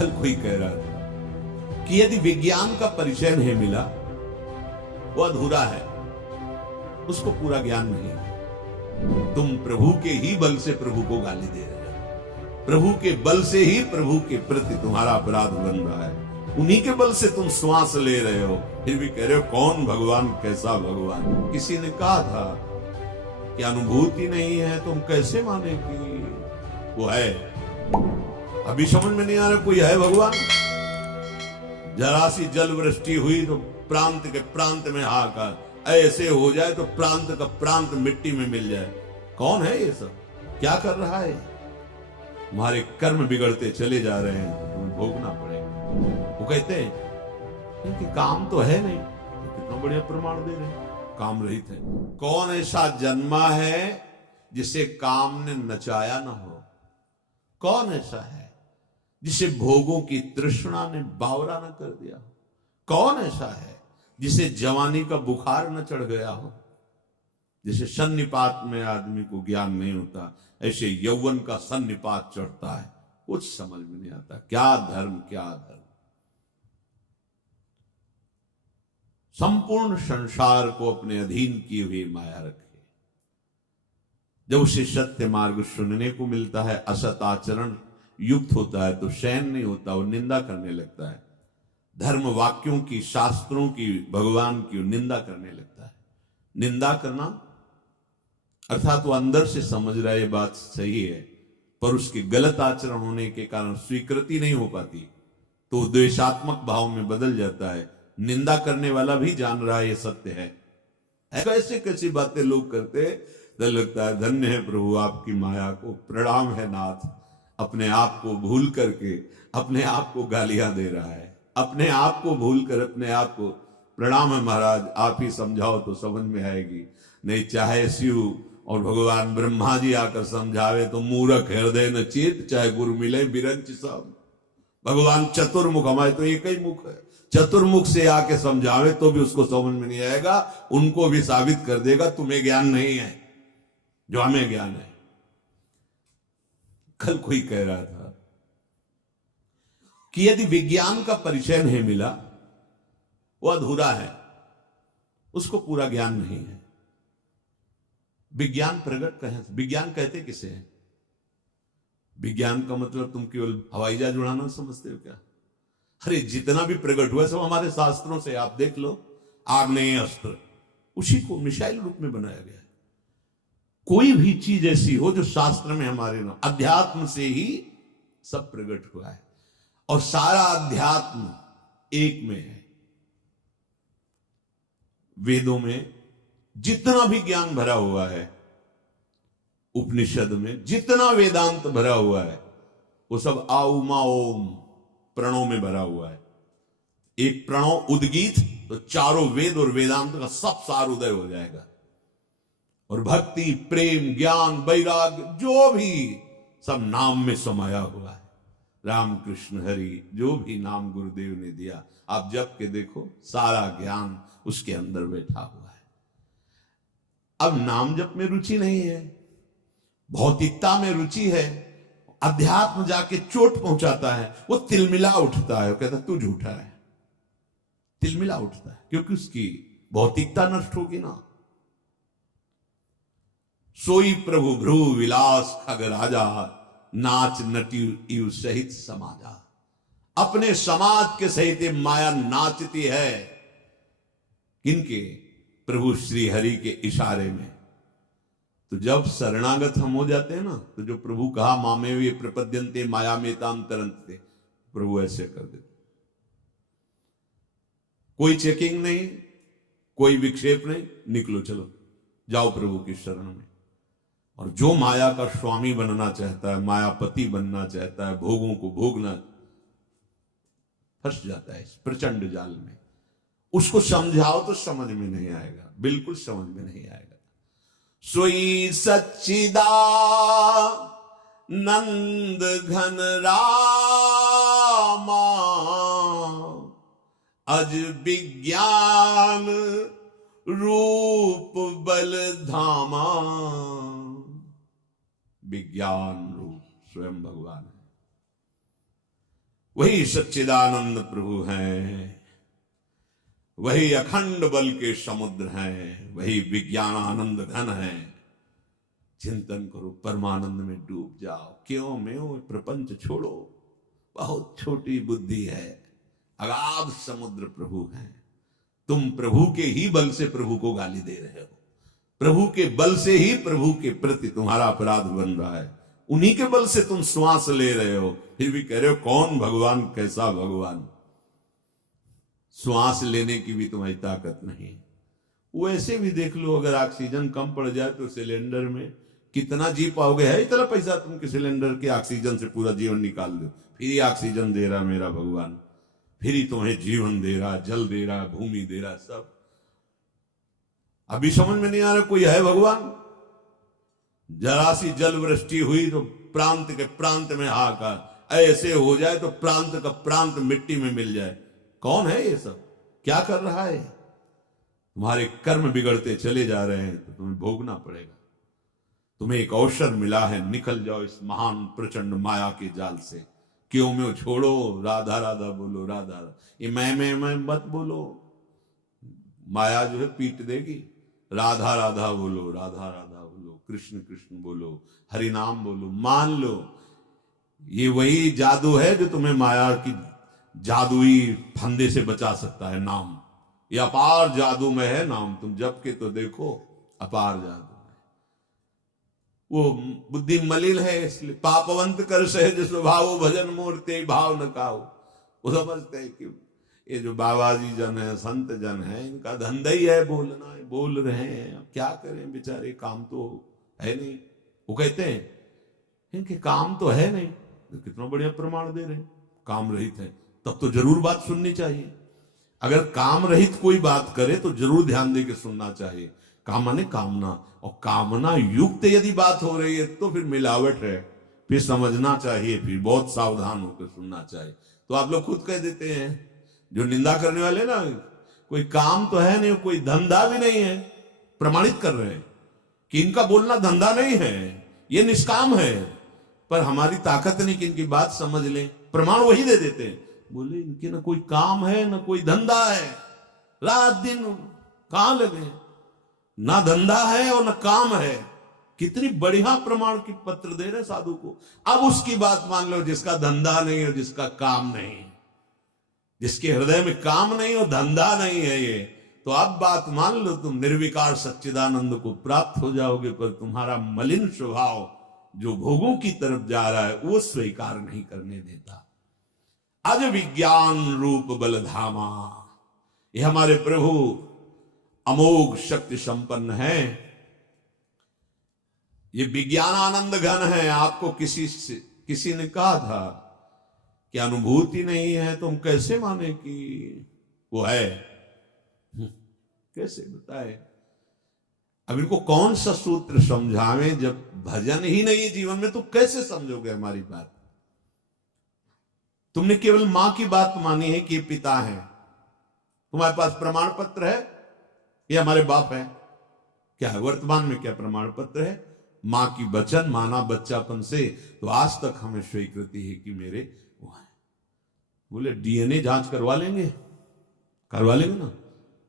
कल कोई कह रहा था कि यदि विज्ञान का परिचय नहीं मिला वो अधूरा है, उसको पूरा ज्ञान नहीं है। तुम प्रभु के ही बल से प्रभु को गाली दे रहे हो, प्रभु के बल से ही प्रभु के प्रति तुम्हारा अपराध बन रहा है, उन्हीं के बल से तुम श्वास ले रहे हो, फिर भी कह रहे हो कौन भगवान, कैसा भगवान। किसी ने कहा था कि अनुभूति नहीं है तुम कैसे माने कि वो है। अभी समझ में नहीं आ रहा कोई है भगवान। जरा सी जल वृष्टि हुई तो प्रांत के प्रांत में हाहाकार, ऐसे हो जाए तो प्रांत का प्रांत मिट्टी में मिल जाए। कौन है ये सब, क्या कर रहा है? तुम्हारे कर्म बिगड़ते चले जा रहे हैं, तुम्हें भोगना पड़ेगा। वो कहते हैं कि काम तो है नहीं, कितना बढ़िया प्रमाण दे रहे हैं, काम रहित है। कौन ऐसा जन्मा है जिसे काम ने नचाया ना हो? कौन ऐसा है जिसे भोगों की तृष्णा ने बावरा न कर दिया हो? कौन ऐसा है जिसे जवानी का बुखार न चढ़ गया हो? जैसे सन्निपात में आदमी को ज्ञान नहीं होता, ऐसे यौवन का सन्निपात चढ़ता है, कुछ समझ में नहीं आता। क्या धर्म, क्या धर्म। संपूर्ण संसार को अपने अधीन किए हुए माया रखे। जब उसे सत्य मार्ग सुनने को मिलता है, असत आचरण युक्त होता है तो शयन नहीं होता, वो निंदा करने लगता है। धर्म वाक्यों की, शास्त्रों की, भगवान की निंदा करने लगता है। निंदा करना अर्थात वो अंदर से समझ रहा है ये बात सही है, पर उसके गलत आचरण होने के कारण स्वीकृति नहीं हो पाती तो द्वेषात्मक भाव में बदल जाता है। निंदा करने वाला भी जान रहा है ये सत्य है। ऐसे कैसी बातें लोग करते, तो लगता है धन्य है प्रभु आपकी माया को, प्रणाम है नाथ। अपने आप को भूल करके अपने आप को गालियां दे रहा है, अपने आप को भूल कर अपने आप को। प्रणाम है महाराज, आप ही समझाओ तो समझ में आएगी, नहीं चाहे शिव और भगवान ब्रह्मा जी आकर समझावे तो मूर्ख हृदय न चेत, चाहे गुरु मिले बिरंच सब। भगवान चतुर्मुख, हमारे तो एक ही मुख है, चतुर्मुख से आके समझावे तो भी उसको समझ में नहीं आएगा, उनको भी साबित कर देगा तुम्हें ज्ञान नहीं है जो हमें ज्ञान है। कल कोई कह रहा था कि यदि विज्ञान का परिचय नहीं मिला वो अधूरा है, उसको पूरा ज्ञान नहीं है। विज्ञान प्रकट कहें, विज्ञान कहते किसे हैं? विज्ञान का मतलब तुम केवल हवाई जहाज उड़ाना समझते हो क्या? अरे जितना भी प्रकट हुआ सब हमारे शास्त्रों से, आप देख लो, आग्नेय अस्त्र उसी को मिसाइल रूप में बनाया गया है। कोई भी चीज ऐसी हो जो शास्त्र में हमारे ना, अध्यात्म से ही सब प्रकट हुआ है और सारा अध्यात्म एक में है। वेदों में जितना भी ज्ञान भरा हुआ है, उपनिषद में जितना वेदांत भरा हुआ है, वो सब आउमा ओम प्रणव में भरा हुआ है। एक प्रणव उद्गीत तो चारों वेद और वेदांत का सब सार उदय हो जाएगा। और भक्ति, प्रेम, ज्ञान, वैराग्य जो भी सब नाम में समाया हुआ है। राम कृष्ण हरि जो भी नाम गुरुदेव ने दिया, आप जप के देखो, सारा ज्ञान उसके अंदर बैठा हुआ है। अब नाम जप में रुचि नहीं है, भौतिकता में रुचि है, अध्यात्म जाके चोट पहुंचाता है, वो तिलमिला उठता है, कहता तू झूठा है, तिलमिला उठता है, क्योंकि उसकी भौतिकता नष्ट होगी ना। सोई प्रभु भ्रू विलास खग राजा, नाच नटी इव सहित समाजा। अपने समाज के सहित माया नाचती है, किनके? प्रभु श्री हरि के इशारे में। तो जब शरणागत हम हो जाते हैं ना, तो जो प्रभु कहा मामे वे प्रपद्यन्ते माया में ताम तरंते, प्रभु ऐसे कर देते। कोई चेकिंग नहीं, कोई विक्षेप नहीं, निकलो चलो जाओ प्रभु की शरण में। और जो माया का स्वामी बनना चाहता है, मायापति बनना चाहता है, भोगों को भोगना, फंस जाता है इस प्रचंड जाल में। उसको समझाओ तो समझ में नहीं आएगा, बिल्कुल समझ में नहीं आएगा। सोई सच्चिदा नंद घन रामा, अज विज्ञान रूप बल धामा। विज्ञान रूप स्वयं भगवान है। वही सच्चिदानंद प्रभु हैं, वही अखंड बल के समुद्र हैं, वही विज्ञान आनंद घन है। चिंतन करो, परमानंद में डूब जाओ। क्यों में प्रपंच छोड़ो, बहुत छोटी बुद्धि है, अगाध समुद्र प्रभु है। तुम प्रभु के ही बल से प्रभु को गाली दे रहे हो, प्रभु के बल से ही प्रभु के प्रति तुम्हारा अपराध बन रहा है। उन्हीं के बल से तुम श्वास ले रहे हो, फिर भी कह रहे हो कौन भगवान, कैसा भगवान। श्वास लेने की भी तुम्हारी ताकत नहीं। वैसे भी देख लो, अगर ऑक्सीजन कम पड़ जाए तो सिलेंडर में कितना जी पाओगे? है इतना पैसा तुम के सिलेंडर के ऑक्सीजन से पूरा जीवन निकाल दो। फिर ही ऑक्सीजन दे रहा मेरा भगवान, फिर ही तुम्हें जीवन दे रहा, जल दे रहा, भूमि दे रहा, सब। अभी समझ में नहीं आ रहा कोई है भगवान? जरा सी जल वृष्टि हुई तो प्रांत के प्रांत में हाहाकार, ऐसे हो जाए तो प्रांत का प्रांत मिट्टी में मिल जाए। कौन है ये सब? क्या कर रहा है? तुम्हारे कर्म बिगड़ते चले जा रहे हैं तो तुम्हें भोगना पड़ेगा। तुम्हें एक अवसर मिला है, निकल जाओ इस महान प्रचंड माया के जाल से। क्यों में छोड़ो, राधा राधा बोलो, राधा राधा। ये मैं मत बोलो, माया जो है पीट देगी। राधा राधा बोलो, राधा राधा बोलो, कृष्ण कृष्ण बोलो, हरि नाम बोलो। मान लो ये वही जादू है जो तुम्हें माया की जादुई फंदे से बचा सकता है। नाम ये अपार जादू में है। नाम तुम जप के तो देखो, अपार जादू है। वो बुद्धि मलिन है, इसलिए पापवंत कर सहज स्वभाव, भजन मूर्ति भाव न काऊ। वो समझते हैं कि ये जो बाबा जी जन है, संत जन है, इनका धंधा ही है बोलना, बोल रहे हैं। अब क्या करें बेचारे, काम तो है नहीं। वो कहते हैं इनके काम तो है नहीं, तो कितना बढ़िया प्रमाण दे रहे हैं, काम रहित है। तब तो जरूर बात सुननी चाहिए। अगर काम रहित कोई बात करे तो जरूर ध्यान दे के सुनना चाहिए। काम माने कामना, और कामना युक्त यदि बात हो रही है तो फिर मिलावट है, फिर समझना चाहिए, फिर बहुत सावधान होकर सुनना चाहिए। तो आप लोग खुद कह देते हैं, जो निंदा करने वाले ना, कोई काम तो है नहीं, कोई धंधा भी नहीं है, प्रमाणित कर रहे हैं कि इनका बोलना धंधा नहीं है, ये निष्काम है। पर हमारी ताकत नहीं कि इनकी बात समझ लें, प्रमाण वही दे देते हैं। बोले इनके ना कोई काम है ना कोई धंधा है, रात दिन कहां लगे, ना धंधा है और ना काम है। कितनी बढ़िया प्रमाण की पत्र दे रहे साधु को। अब उसकी बात मान लो, जिसका धंधा नहीं और जिसका काम नहीं, जिसके हृदय में काम नहीं और धंधा नहीं है ये, तो अब बात मान लो तुम निर्विकार सच्चिदानंद को प्राप्त हो जाओगे। पर तुम्हारा मलिन स्वभाव जो भोगों की तरफ जा रहा है वो स्वीकार नहीं करने देता। अज विज्ञान रूप बलधामा, ये हमारे प्रभु अमोघ शक्ति संपन्न है। ये विज्ञान आनंद घन है। आपको किसी ने कहा था कि अनुभूति नहीं है, तो हम कैसे माने कि वो है? कैसे बताए? अब इनको कौन सा सूत्र समझावें? जब भजन ही नहीं है जीवन में तो कैसे समझोगे हमारी बात? तुमने केवल मां की बात मानी है कि ये पिता है। तुम्हारे पास प्रमाण पत्र है? ये हमारे बाप है? क्या है वर्तमान में? क्या प्रमाण पत्र है? मां की वचन माना बच्चापन से, तो आज तक हमें स्वीकृति है कि मेरे वो है। बोले डीएनए जांच करवा लेंगे ना,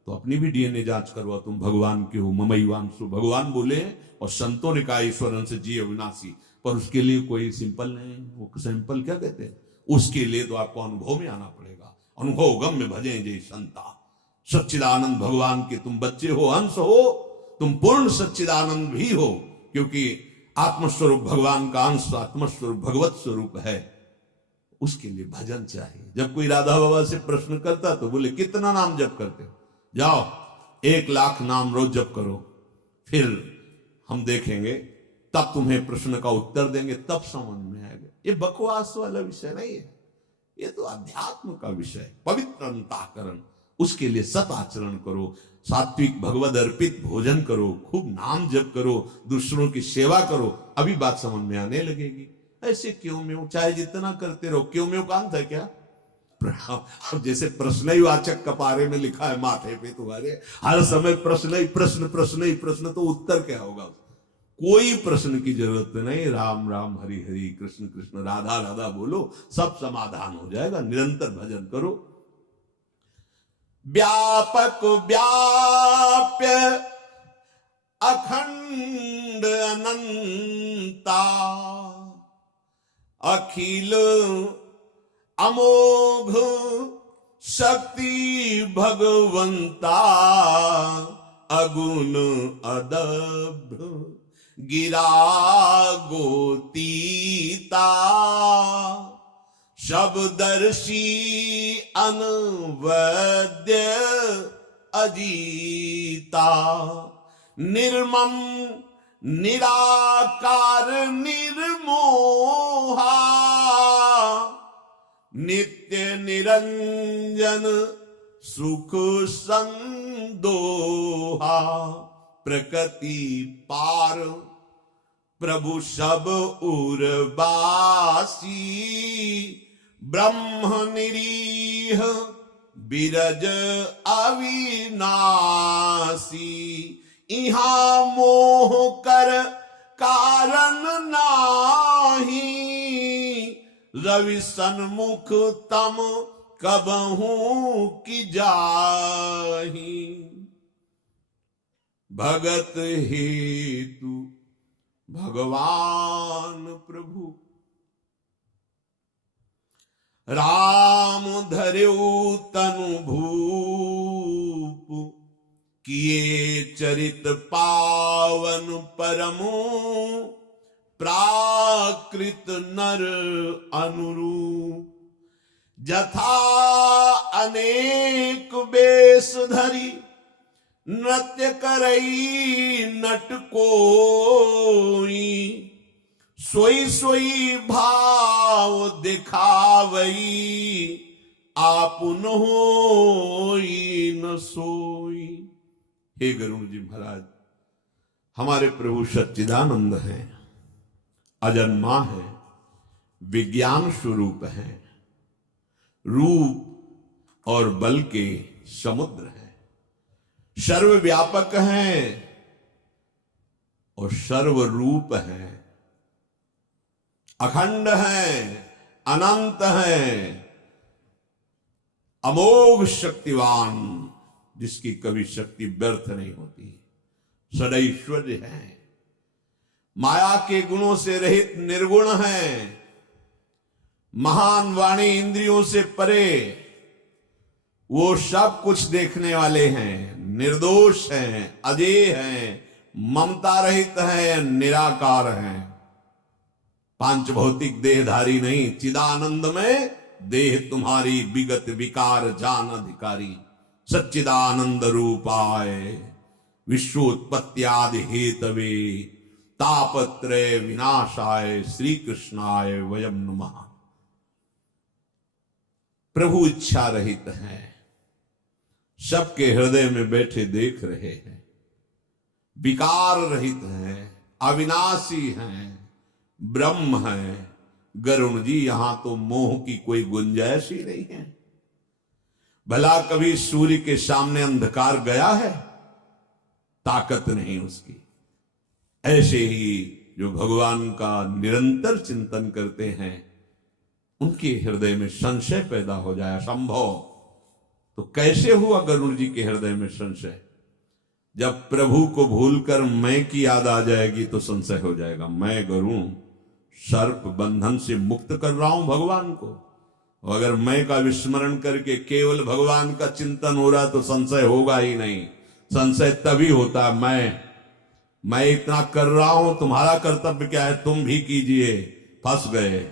तो अपनी भी डीएनए जांच करवा। तुम भगवान के हो, ममैवांशु। भगवान बोले और संतों ने कहा ईश्वरन से जी अविनाशी, पर उसके लिए कोई सिंपल नहीं। वो सिंपल क्या कहते हैं? उसके लिए तो आपको अनुभव में आना पड़ेगा। अनुभव गम में भजे जय संता। सच्चिदानंद भगवान के तुम बच्चे हो, अंश हो, तुम पूर्ण सच्चिदानंद भी हो, क्योंकि आत्मस्वरूप भगवान का अंश, आत्मस्वरूप भगवत स्वरूप है। उसके लिए भजन चाहिए। जब कोई राधा बाबा से प्रश्न करता तो बोले कितना नाम जप करते हो? जाओ 1,00,000 नाम रोज जप करो, फिर हम देखेंगे, तब तुम्हें प्रश्न का उत्तर देंगे, तब समझ में आएगा। ये बकवास वाला विषय नहीं है, ये तो अध्यात्म का विषय, पवित्र अंतःकरण। उसके लिए सत आचरण करो, सात्विक भगवद अर्पित भोजन करो, खूब नाम जप करो, दूसरों की सेवा करो, अभी बात समझ में आने लगेगी। ऐसे क्यों में चाहे जितना करते रहो, क्यों में काम था क्या? अब जैसे प्रश्न ही वाचक कपारे में लिखा है माथे पे तुम्हारे, हर समय प्रश्न ही प्रश्न, प्रश्न ही प्रश्न, तो उत्तर क्या होगा? कोई प्रश्न की जरूरत नहीं। राम राम हरि हरि, कृष्ण कृष्ण राधा राधा बोलो, सब समाधान हो जाएगा। निरंतर भजन करो। व्यापक व्याप्य अखंड अनंता, अखिल अमोघ शक्ति भगवंता, अगुण अदभ गिरा गोतीता, शब्दर्षि अनवद्य अजीता, निर्मम निराकार निर्मोहा, नित्य निरंजन सुख संदोहा, प्रकृति पार प्रभु सब उर्वासी, ब्रह्म निरीह बिरज अविनाशी, इहां मोह कर कारण नाही, रवि सन्मुख तम कबहू की जाही, भगत हेतु भगवान प्रभु, राम धर्यो तनु भूप, किए चरित पावन परमो, प्राकृत नर अनुरूप, जथा अनेक बेश धरी, नृत्य करई नट कोई, सोई सोई भाव दिखावई, आपुन होई न सोई। हे गरुड़ जी महाराज, हमारे प्रभु सच्चिदानंद हैं, अजन्मा है, विज्ञान स्वरूप है, रूप और बल के समुद्र है, सर्वव्यापक हैं और सर्वरूप हैं, अखंड हैं, अनंत हैं, अमोघ शक्तिवान, जिसकी कभी शक्ति व्यर्थ नहीं होती, सदैश्वर्य है, माया के गुणों से रहित निर्गुण है, महान वाणी इंद्रियों से परे, वो सब कुछ देखने वाले हैं, निर्दोष हैं, अजेय हैं, ममता रहित हैं, निराकार हैं, पांच भौतिक देहधारी नहीं, चिदानंद में देह तुम्हारी, विगत विकार जान अधिकारी, सच्चिदानंद रूपाय विश्वोत्पत्त्यादि हेतवे, तापत्रय विनाशाय श्री कृष्णाय वयम नमः। प्रभु इच्छा रहित हैं, सबके हृदय में बैठे देख रहे हैं, विकार रहित हैं, अविनाशी हैं, ब्रह्म हैं। गरुण जी, यहां तो मोह की कोई गुंजाइश ही नहीं है। भला कभी सूर्य के सामने अंधकार गया है? ताकत नहीं उसकी। ऐसे ही जो भगवान का निरंतर चिंतन करते हैं, उनके हृदय में संशय पैदा हो जाए असंभव। तो कैसे हुआ गरुड़ जी के हृदय में संशय? जब प्रभु को भूलकर मैं की याद आ जाएगी तो संशय हो जाएगा। मैं गरुड़ सर्प बंधन से मुक्त कर रहा हूं भगवान को, और अगर मैं का विस्मरण करके केवल भगवान का चिंतन हो रहा तो संशय होगा ही नहीं। संशय तभी होता है मैं इतना कर रहा हूं, तुम्हारा कर्तव्य क्या है, तुम भी कीजिए। फंस गए।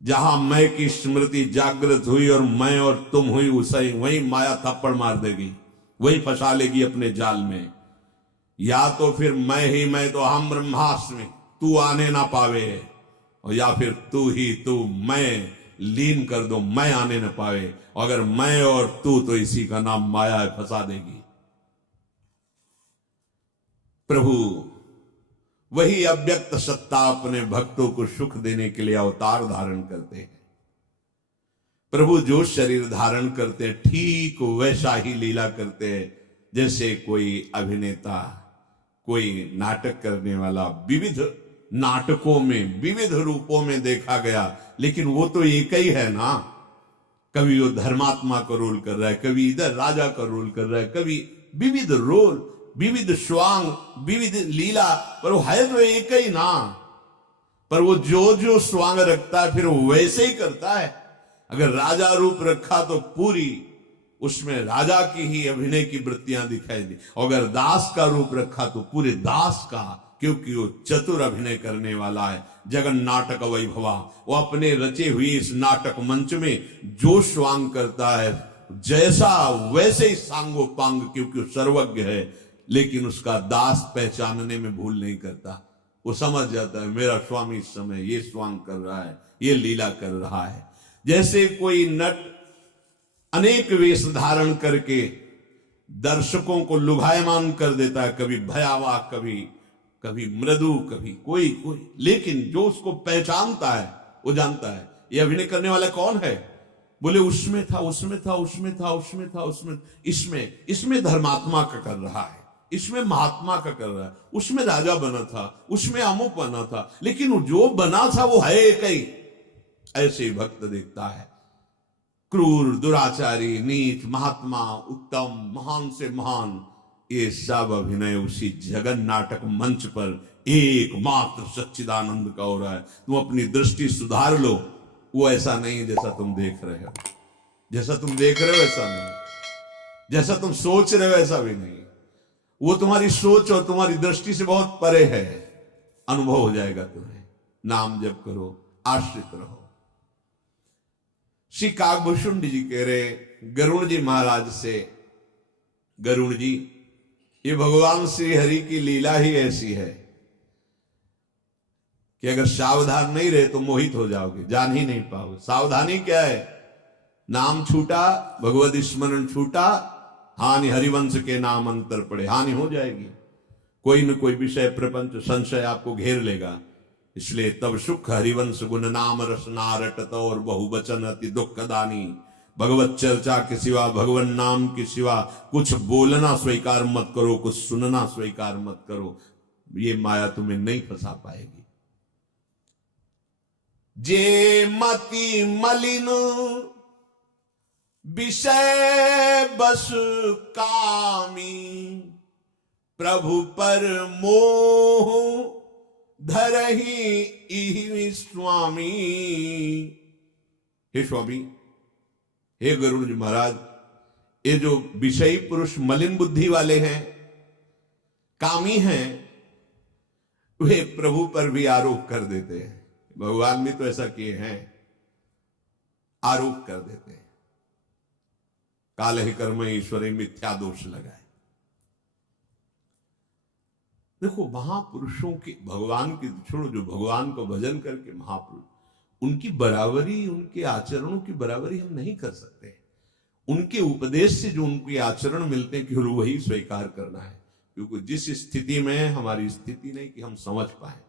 जहां मैं की स्मृति जागृत हुई और मैं और तुम हुई, उसे वही माया थप्पड़ मार देगी, वही फंसा लेगी अपने जाल में। या तो फिर मैं तो हम ब्रह्मास्मि, तू आने ना पावे, और या फिर तू ही तू मैं लीन कर दो, मैं आने ना पावे। अगर मैं और तू, तो इसी का नाम माया है, फंसा देगी। प्रभु वही अव्यक्त सत्ता अपने भक्तों को सुख देने के लिए अवतार धारण करते हैं। प्रभु जो शरीर धारण करते हैं, ठीक वैसा ही लीला करते हैं जैसे कोई अभिनेता कोई नाटक करने वाला विविध नाटकों में विविध रूपों में देखा गया, लेकिन वो तो एक ही है ना। कभी वो धर्मात्मा का रोल कर रहा है, कभी इधर राजा का रोल कर रहा है, कभी विविध रोल, विविध स्वांग, विविध लीला, पर वो है तो एक ही ना। पर वो जो जो स्वांग रखता है फिर वो वैसे ही करता है। अगर राजा रूप रखा तो पूरी उसमें राजा की ही अभिनय की वृत्तियां दिखाई दी, और अगर दास का रूप रखा तो पूरे दास का, क्योंकि वो चतुर अभिनय करने वाला है। जगन नाटक वैभवा, वो अपने रचे हुए इस नाटक मंच में जो स्वांग करता है जैसा वैसे ही सांगो पांग, क्योंकि वो सर्वज्ञ है। लेकिन उसका दास पहचानने में भूल नहीं करता, वो समझ जाता है मेरा स्वामी इस समय ये स्वांग कर रहा है, ये लीला कर रहा है। जैसे कोई नट अनेक वेश धारण करके दर्शकों को लुभायमान कर देता है, कभी भयावह, कभी मृदु, कभी कोई, लेकिन जो उसको पहचानता है वो जानता है ये अभिनय करने वाला कौन है। बोले उसमें था, उसमें था, उसमें था, उसमें था, उसमें, इसमें धर्मात्मा का कर रहा है, इसमें महात्मा का कर रहा है, उसमें राजा बना था, उसमें अमुक बना था, लेकिन जो बना था वो है एक ही। ऐसे ही भक्त देखता है क्रूर, दुराचारी, नीच, महात्मा, उत्तम, महान से महान, ये सब अभिनय उसी जगन नाटक मंच पर एकमात्र सच्चिदानंद का हो रहा है। तुम अपनी दृष्टि सुधार लो, वो ऐसा नहीं जैसा तुम देख रहे हो, जैसा तुम देख रहे हो ऐसा नहीं, जैसा तुम सोच रहे हो ऐसा भी नहीं। वो तुम्हारी सोच और तुम्हारी दृष्टि से बहुत परे है। अनुभव हो जाएगा तुम्हें। नाम जप करो, आश्रित रहो। श्री काकभूषुंड जी कह रहे गरुण जी महाराज से, गरुण जी ये भगवान श्री हरि की लीला ही ऐसी है कि अगर सावधान नहीं रहे तो मोहित हो जाओगे, जान ही नहीं पाओगे। सावधानी क्या है? नाम छूटा, भगवत स्मरण छूटा, हानि हरिवंश के नाम अंतर पड़े, हानि हो जाएगी। कोई न कोई विषय, प्रपंच, संशय आपको घेर लेगा। इसलिए तब सुख हरिवंश गुण नाम रसना रटत और बहुवचन अति दुखदानी। भगवत चर्चा के सिवा, भगवान नाम के सिवा कुछ बोलना स्वीकार मत करो, कुछ सुनना स्वीकार मत करो। ये माया तुम्हें नहीं फंसा पाएगी। जे मति मलिन विषय बस कामी, प्रभु पर मोह धरहि इहि स्वामी। हे स्वामी, हे गरुड़ जी महाराज, ये जो विषयी पुरुष मलिन बुद्धि वाले हैं, कामी हैं, वे प्रभु पर भी आरोप कर देते हैं। भगवान भी तो ऐसा किए हैं, आरोप कर देते हैं। काल ही कर्म ईश्वरी मिथ्या दोष लगाए। देखो महापुरुषों के, भगवान की छोड़ो, जो भगवान को भजन करके महापुरुष, उनकी बराबरी, उनके आचरणों की बराबरी हम नहीं कर सकते। उनके उपदेश से जो उनके आचरण मिलते हैं केवल वही स्वीकार करना है, क्योंकि जिस स्थिति में हमारी स्थिति नहीं कि हम समझ पाए।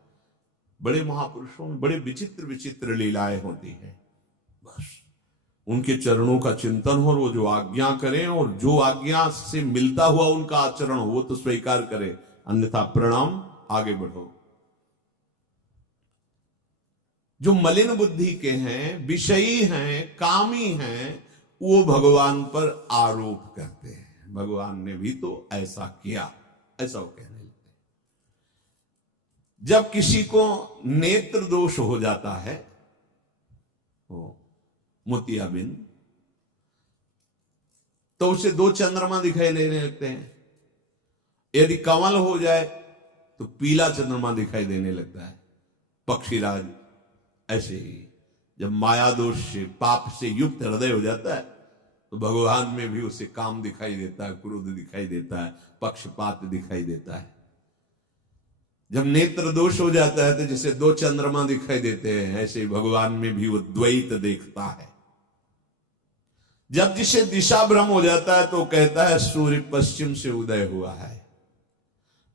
बड़े महापुरुषों में बड़े विचित्र विचित्र लीलाएं होती हैं। बस उनके चरणों का चिंतन हो और वो जो आज्ञा करें और जो आज्ञा से मिलता हुआ उनका आचरण हो वो तो स्वीकार करें, अन्यथा प्रणाम, आगे बढ़ो। जो मलिन बुद्धि के हैं, विषयी हैं, कामी हैं, वो भगवान पर आरोप करते हैं। भगवान ने भी तो ऐसा किया, ऐसा वो कहने लगते हैं। जब किसी को नेत्र दोष हो जाता है, मोतियाबिंद, तो उसे दो चंद्रमा दिखाई देने लगते हैं। यदि कमल हो जाए तो पीला चंद्रमा दिखाई देने लगता है। पक्षीराज ऐसे ही जब माया दोष से, पाप से युक्त हृदय हो जाता है तो भगवान में भी उसे काम दिखाई देता है, क्रोध दिखाई देता है, पक्षपात दिखाई देता है। जब नेत्र दोष हो जाता है तो जैसे दो चंद्रमा दिखाई देते हैं, ऐसे ही भगवान में भी वो द्वैत देखता है। जब जिसे दिशा भ्रम हो जाता है तो कहता है सूर्य पश्चिम से उदय हुआ है।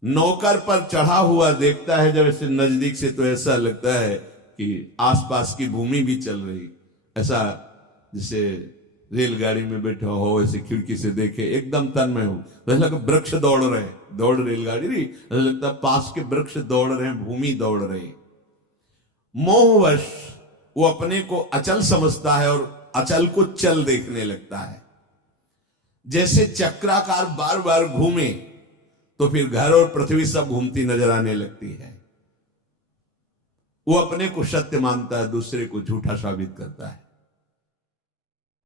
नौकर पर चढ़ा हुआ देखता है जब ऐसे नजदीक से तो ऐसा लगता है कि आसपास की भूमि भी चल रही, ऐसा जैसे रेलगाड़ी में बैठा हो, ऐसे खिड़की से देखे, एकदम तन्मय हो, तो ऐसा लगता वृक्ष दौड़ रहे, दौड़ रेलगाड़ी रही, ऐसा लगता पास के वृक्ष दौड़ रहे हैं, भूमि दौड़ रही। मोहवश वो अपने को अचल समझता है और अचल को चल देखने लगता है। जैसे चक्राकार बार बार घूमे तो फिर घर और पृथ्वी सब घूमती नजर आने लगती है। वो अपने को सत्य मानता है, दूसरे को झूठा साबित करता है।